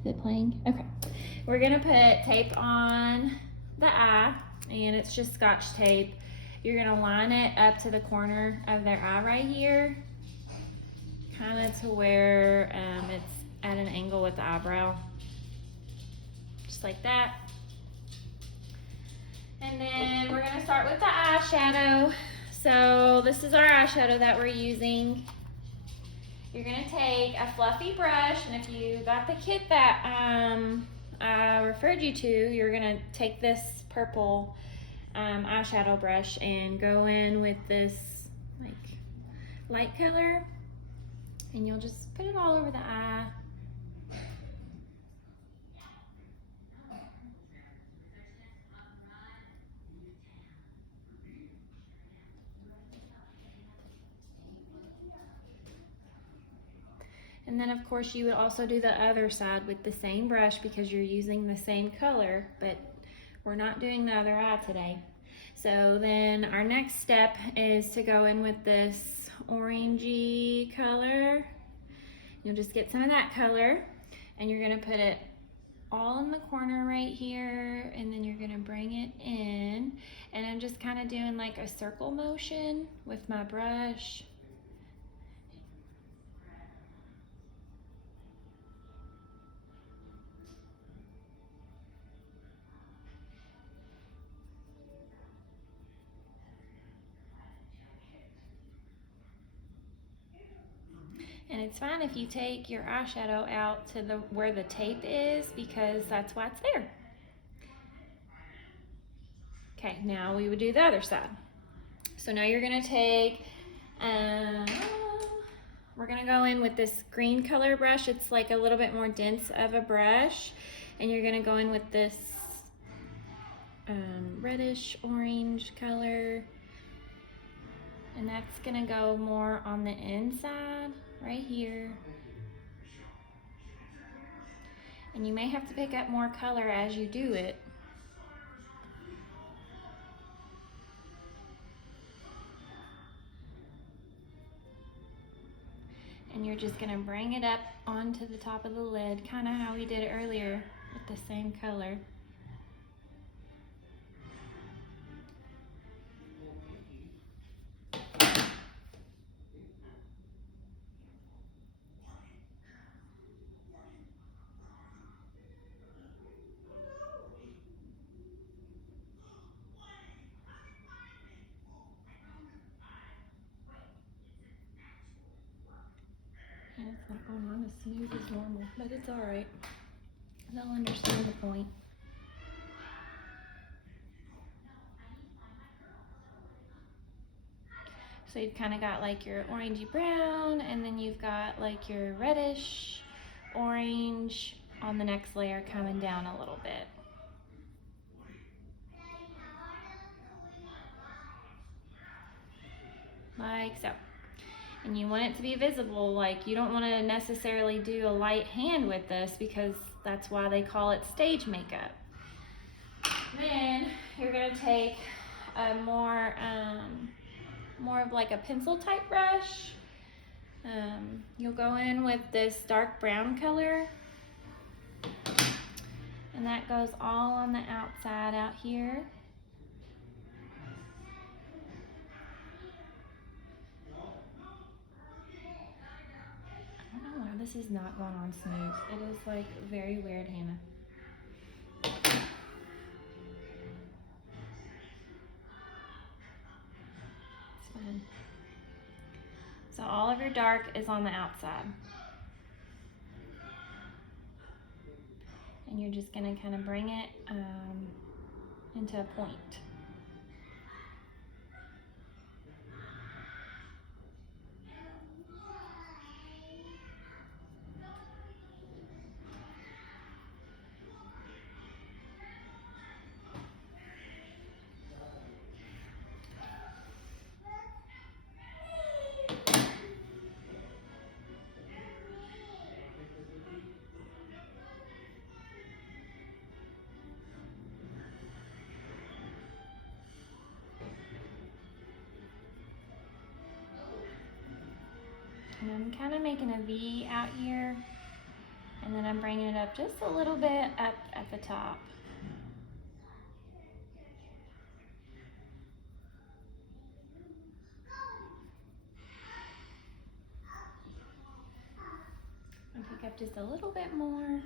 Is it playing? Okay. We're gonna put tape on the eye, and it's just Scotch tape. You're gonna line it up to the corner of their eye right here, kind of to where it's at an angle with the eyebrow, just like that. And then we're gonna start with the eyeshadow. So this is our eyeshadow that we're using. You're gonna take a fluffy brush, and if you got the kit that I referred you to, you're gonna take this purple eyeshadow brush and go in with this like light color, and you'll just put it all over the eye. And then of course you would also do the other side with the same brush because you're using the same color, but we're not doing the other eye today. So then our next step is to go in with this orangey color. You'll just get some of that color, and you're gonna put it all in the corner right here, and then you're gonna bring it in. And I'm just kind of doing like a circle motion with my brush. And it's fine if you take your eyeshadow out to where the tape is, because that's why it's there. Okay, now we would do the other side. So now you're gonna take, we're gonna go in with this green color brush. It's like a little bit more dense of a brush. And you're gonna go in with this reddish orange color. And that's gonna go more on the inside, right here. And you may have to pick up more color as you do it. And you're just gonna bring it up onto the top of the lid, kind of how we did it earlier with the same color. And it's not going on as smooth as normal, but it's all right. They'll understand the point. So you've kind of got like your orangey brown, and then you've got like your reddish orange on the next layer coming down a little bit. Like so. And you want it to be visible. Like, you don't want to necessarily do a light hand with this, because that's why they call it stage makeup. Then you're gonna take a more of like a pencil type brush. You'll go in with this dark brown color, and that goes all on the outside out here. I don't know why this is not going on smooth. It is like very weird, Hannah. It's fine. So all of your dark is on the outside. And you're just gonna kind of bring it into a point. And I'm kind of making a V out here, And then I'm bringing it up just a little bit up at the top. And pick up just a little bit more.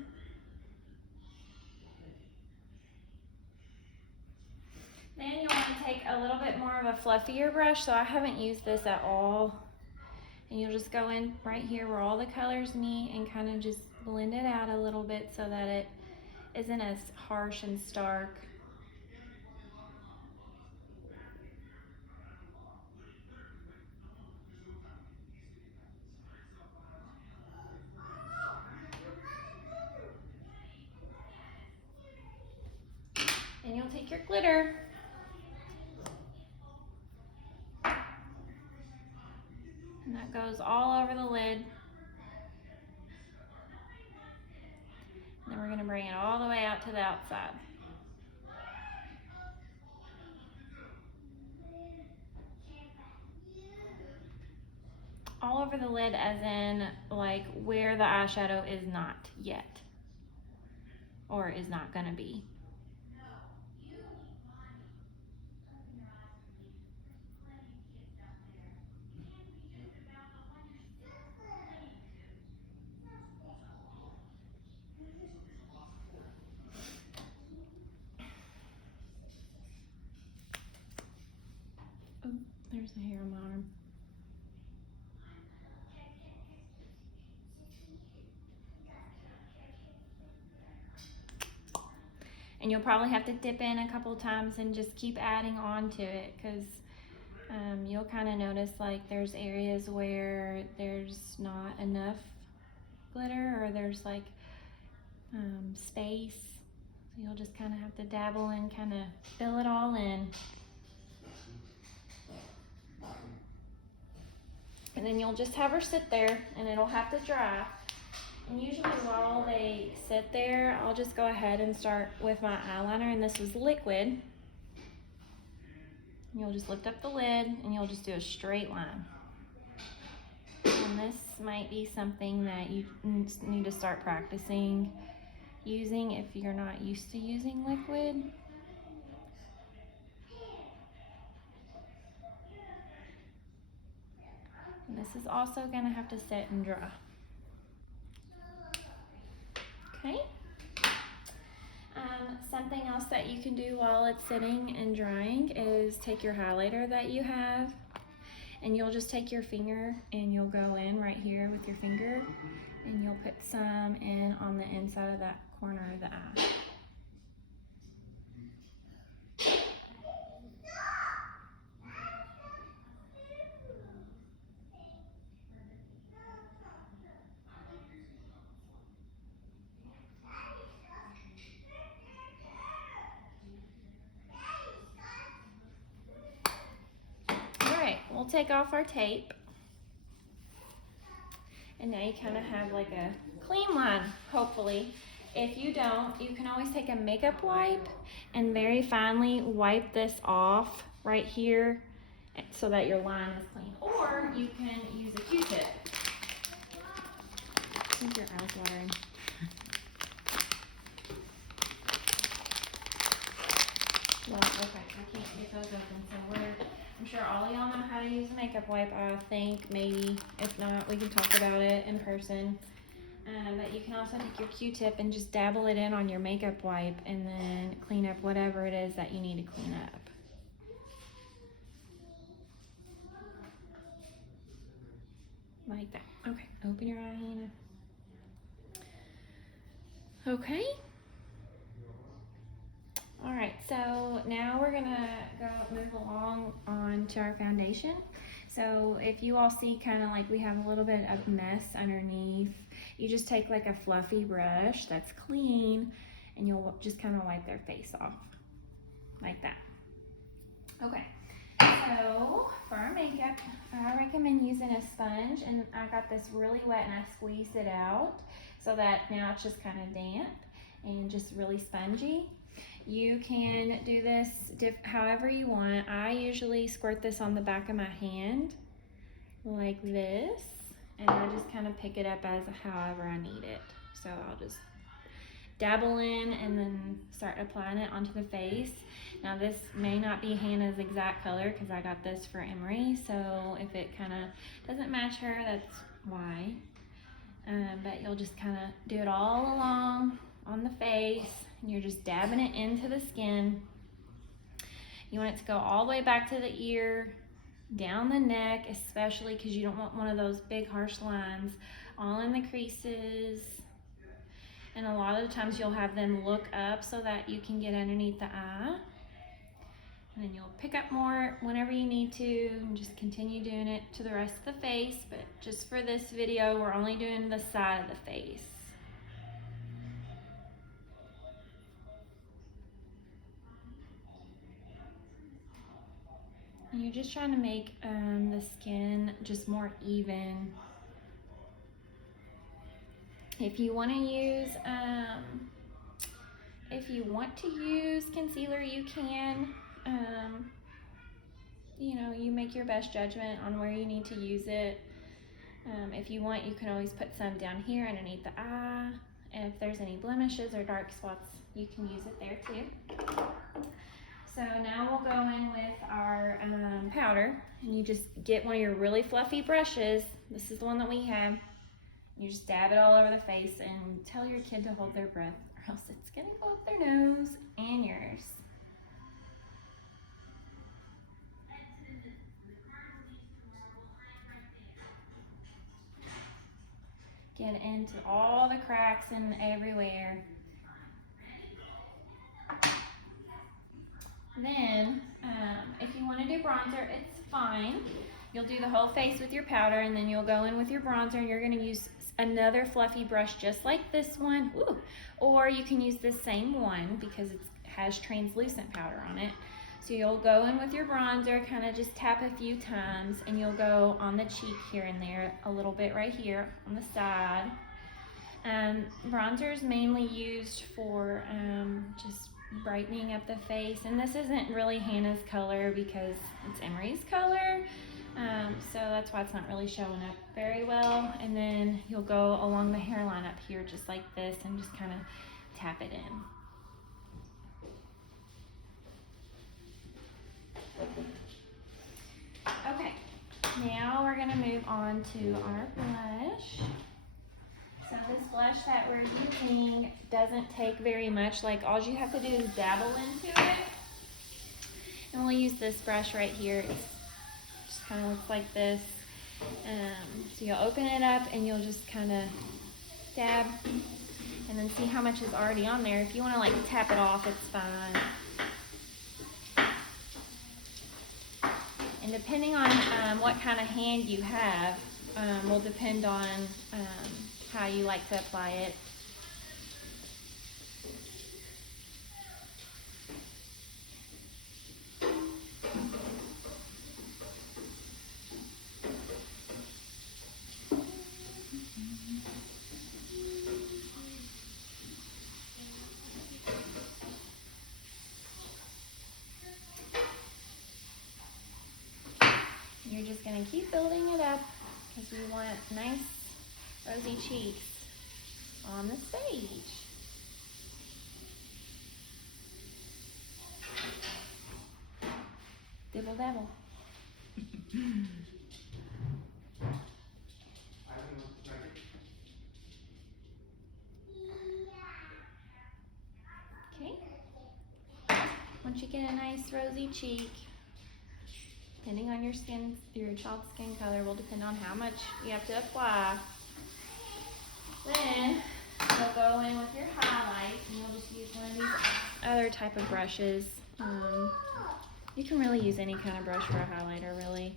Then you'll want to take a little bit more of a fluffier brush, so I haven't used this at all. And you'll just go in right here where all the colors meet and kind of just blend it out a little bit so that it isn't as harsh and stark. And you'll take your glitter and that goes all over the lid. And then we're going to bring it all the way out to the outside. All over the lid, as in like where the eyeshadow is not yet or is not going to be. Oh, there's a hair on my arm. And you'll probably have to dip in a couple times and just keep adding on to it, because you'll kind of notice like there's areas where there's not enough glitter or there's like space. So you'll just kind of have to dabble and kind of fill it all in. And then you'll just have her sit there and it'll have to dry. And usually while they sit there, I'll just go ahead and start with my eyeliner, and this is liquid. You'll just lift up the lid and you'll just do a straight line. And this might be something that you need to start practicing using if you're not used to using liquid. And this is also going to have to sit and dry. Okay. Something else that you can do while it's sitting and drying is take your highlighter that you have, and you'll just take your finger and you'll go in right here with your finger and you'll put some in on the inside of that corner of the eye. We'll take off our tape, and now you kind of have like a clean line, hopefully. If you don't, you can always take a makeup wipe and very finely wipe this off right here so that your line is clean. Or you can use a Q-tip. I think your eyes watering. Well, okay, I can't get those open, so I'm sure all y'all know how to use a makeup wipe, I think, maybe. If not, we can talk about it in person. But you can also take your Q-tip and just dabble it in on your makeup wipe and then clean up whatever it is that you need to clean up. Like that. Okay, open your eye, Hannah. Okay. All right, so now we're gonna move along on to our foundation. So if you all see kind of like we have a little bit of mess underneath, you just take like a fluffy brush that's clean and you'll just kind of wipe their face off like that. Okay, so for our makeup, I recommend using a sponge, and I got this really wet and I squeezed it out so that now it's just kind of damp and just really spongy. You can do this however you want. I usually squirt this on the back of my hand like this, and I just kind of pick it up as however I need it. So I'll just dabble in and then start applying it onto the face. Now this may not be Hannah's exact color because I got this for Emery, so if it kind of doesn't match her, that's why. But you'll just kind of do it all along on the face, and you're just dabbing it into the skin. You want it to go all the way back to the ear, down the neck, especially because you don't want one of those big harsh lines all in the creases. And a lot of the times you'll have them look up so that you can get underneath the eye. And then you'll pick up more whenever you need to, and just continue doing it to the rest of the face. But just for this video, we're only doing the side of the face. And you're just trying to make the skin just more even. If you want to use concealer, you can. You know, you make your best judgment on where you need to use it. If you want, you can always put some down here underneath the eye. And if there's any blemishes or dark spots, you can use it there too. So now we'll go in with our powder, and you just get one of your really fluffy brushes. This is the one that we have. You just dab it all over the face and tell your kid to hold their breath, or else it's gonna go up their nose and yours. Get into all the cracks and everywhere. Then, if you want to do bronzer, it's fine. You'll do the whole face with your powder, and then you'll go in with your bronzer, and you're going to use another fluffy brush just like this one. Ooh. Or you can use the same one because it has translucent powder on it. So you'll go in with your bronzer, kind of just tap a few times, and you'll go on the cheek here and there, a little bit right here on the side. Bronzer is mainly used for just brightening up the face, and this isn't really Hannah's color because it's Emery's color, so that's why it's not really showing up very well. And then you'll go along the hairline up here just like this and just kind of tap it in. Okay, now we're going to move on to our blush. So this blush that we're using doesn't take very much. Like, all you have to do is dabble into it. And we'll use this brush right here. It just kind of looks like this. So you'll open it up and you'll just kind of dab and then see how much is already on there. If you want to like tap it off, it's fine. And depending on what kind of hand you have, will depend on how you like to apply it. You're just going to keep building it up because we want nice rosy cheeks on the stage. Dibble dabble. Okay. Once you get a nice rosy cheek, depending on your skin, your child's skin color will depend on how much you have to apply. Then you'll go in with your highlight, and you'll just use one of these other type of brushes. You can really use any kind of brush for a highlighter, really.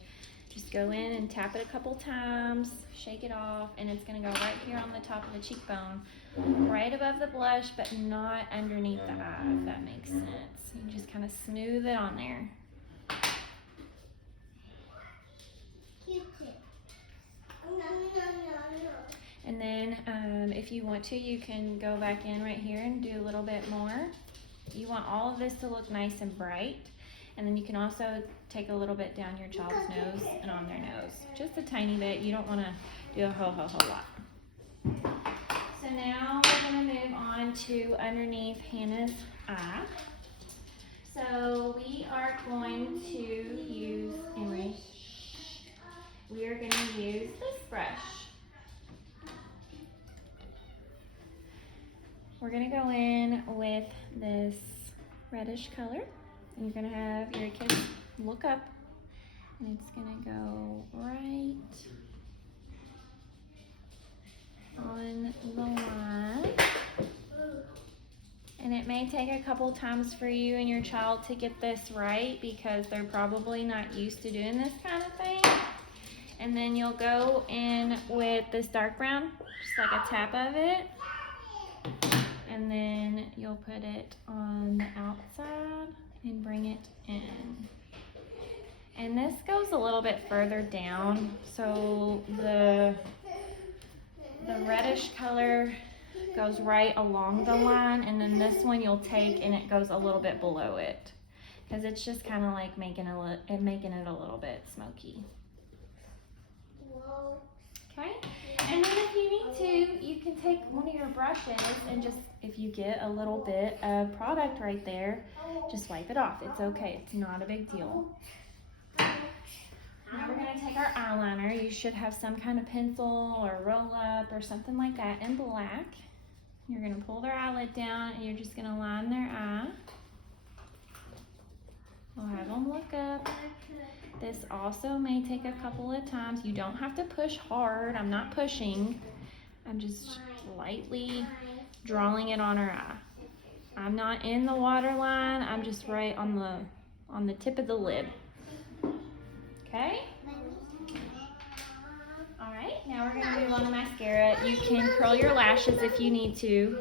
Just go in and tap it a couple times, shake it off, and it's going to go right here on the top of the cheekbone, right above the blush, but not underneath the eye, if that makes sense. You just kind of smooth it on there. And then if you want to, you can go back in right here and do a little bit more. You want all of this to look nice and bright. And then you can also take a little bit down your child's nose and on their nose. Just a tiny bit. You don't want to do a whole lot. So So now we're gonna move on to underneath Hannah's eye. So we are going to use, anyway, we are going to use this brush. We're going to go in with this reddish color. And you're going to have your kids look up. And it's going to go right on the line. And it may take a couple times for you and your child to get this right because they're probably not used to doing this kind of thing. And then you'll go in with this dark brown, just like a tap of it. And then you'll put it on the outside and bring it in. And this goes a little bit further down, so the reddish color goes right along the line, and then this one you'll take and it goes a little bit below it because it's just kind of like making it a little bit smoky. Okay, and then if you need to, you can take one of your brushes and just, if you get a little bit of product right there, just wipe it off. It's okay, it's not a big deal. Now we're going to take our eyeliner. You should have some kind of pencil or roll up or something like that in black. You're going to pull their eyelid down and you're just going to line their eye. We'll have them look up. This also may take a couple of times. You don't have to push hard. I'm not pushing. I'm just lightly drawing it on her eye. I'm not in the water line. I'm just right on the tip of the lid. Okay? Alright, now we're going to move on to mascara. You can curl your lashes if you need to.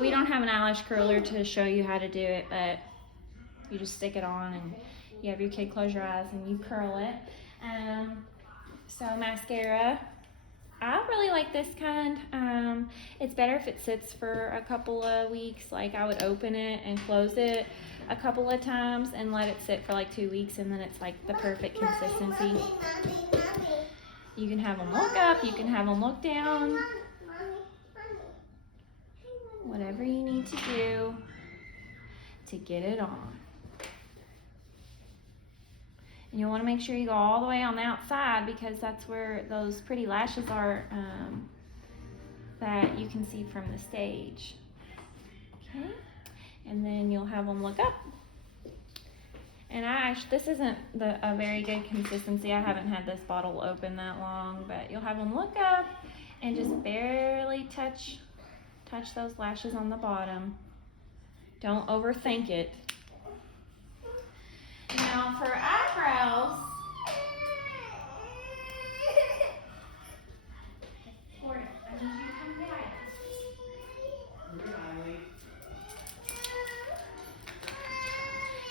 We don't have an eyelash curler to show you how to do it, but you just stick it on and you have your kid close your eyes and you curl it. So mascara, I really like this kind. It's better if it sits for a couple of weeks. Like I would open it and close it a couple of times and let it sit for like 2 weeks, and then it's like the perfect consistency. You can have them look up, you can have them look down. Whatever you need to do to get it on. And you'll want to make sure you go all the way on the outside because that's where those pretty lashes are that you can see from the stage. Okay, and then you'll have them look up. And this isn't a very good consistency. I haven't had this bottle open that long, but you'll have them look up and just barely touch those lashes on the bottom. Don't overthink it. Now for eyebrows,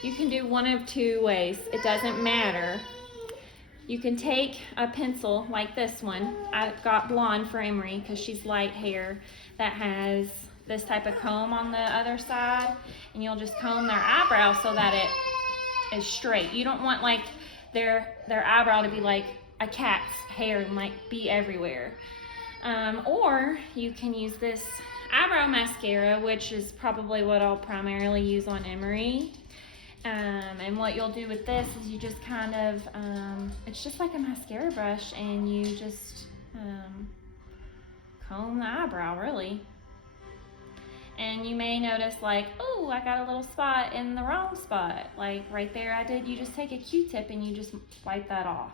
you can do one of two ways. It doesn't matter. You can take a pencil like this one. I got blonde for Emery because she's light hair that has this type of comb on the other side, and you'll just comb their eyebrow so that it is straight. You don't want like their eyebrow to be like a cat's hair and like be everywhere. Or you can use this eyebrow mascara, which is probably what I'll primarily use on Emery. And what you'll do with this is you just kind of, it's just like a mascara brush, and you just comb the eyebrow really. And you may notice like, oh, I got a little spot in the wrong spot. Like right there I did. You just take a Q-tip and you just wipe that off.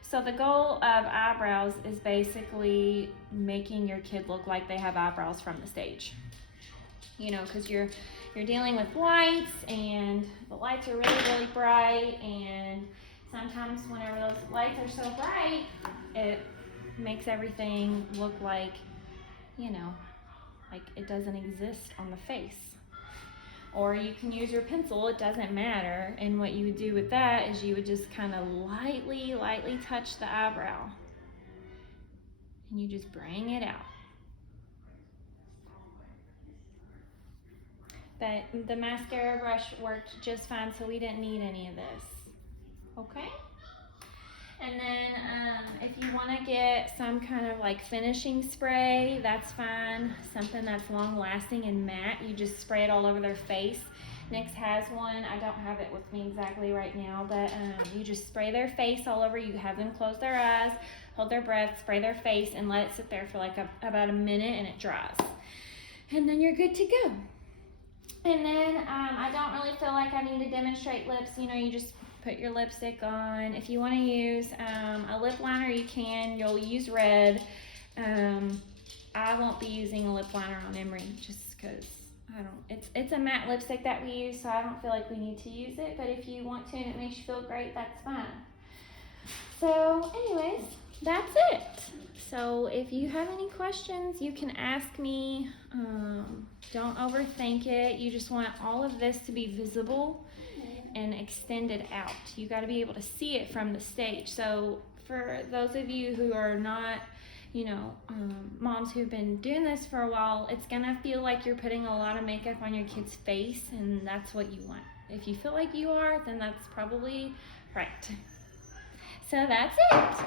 So the goal of eyebrows is basically making your kid look like they have eyebrows from the stage. You know, because you're dealing with lights, and the lights are really, really bright, and sometimes whenever those lights are so bright, it makes everything look like, you know, like it doesn't exist on the face. Or you can use your pencil, it doesn't matter, and what you would do with that is you would just kind of lightly touch the eyebrow, and you just bring it out. But the mascara brush worked just fine, so we didn't need any of this. Okay? And then if you want to get some kind of like finishing spray, that's fine. Something that's long lasting and matte, you just spray it all over their face. Nyx has one. I don't have it with me exactly right now, but you just spray their face all over. You have them close their eyes, hold their breath, spray their face, and let it sit there for like about a minute, and it dries. And then you're good to go. And then I don't really feel like I need to demonstrate lips. You know, you just put your lipstick on. If you want to use a lip liner, you can. You'll use red. I won't be using a lip liner on Emery just because it's a matte lipstick that we use, so I don't feel like we need to use it. But if you want to and it makes you feel great, that's fine. So anyways, that's it. So if you have any questions, you can ask me. Don't overthink it. You just want all of this to be visible and extended out. You got to be able to see it from the stage. So for those of you who are not, you know, moms who've been doing this for a while, it's gonna feel like you're putting a lot of makeup on your kid's face, and that's what you want. If you feel like you are, then that's probably right. So that's it.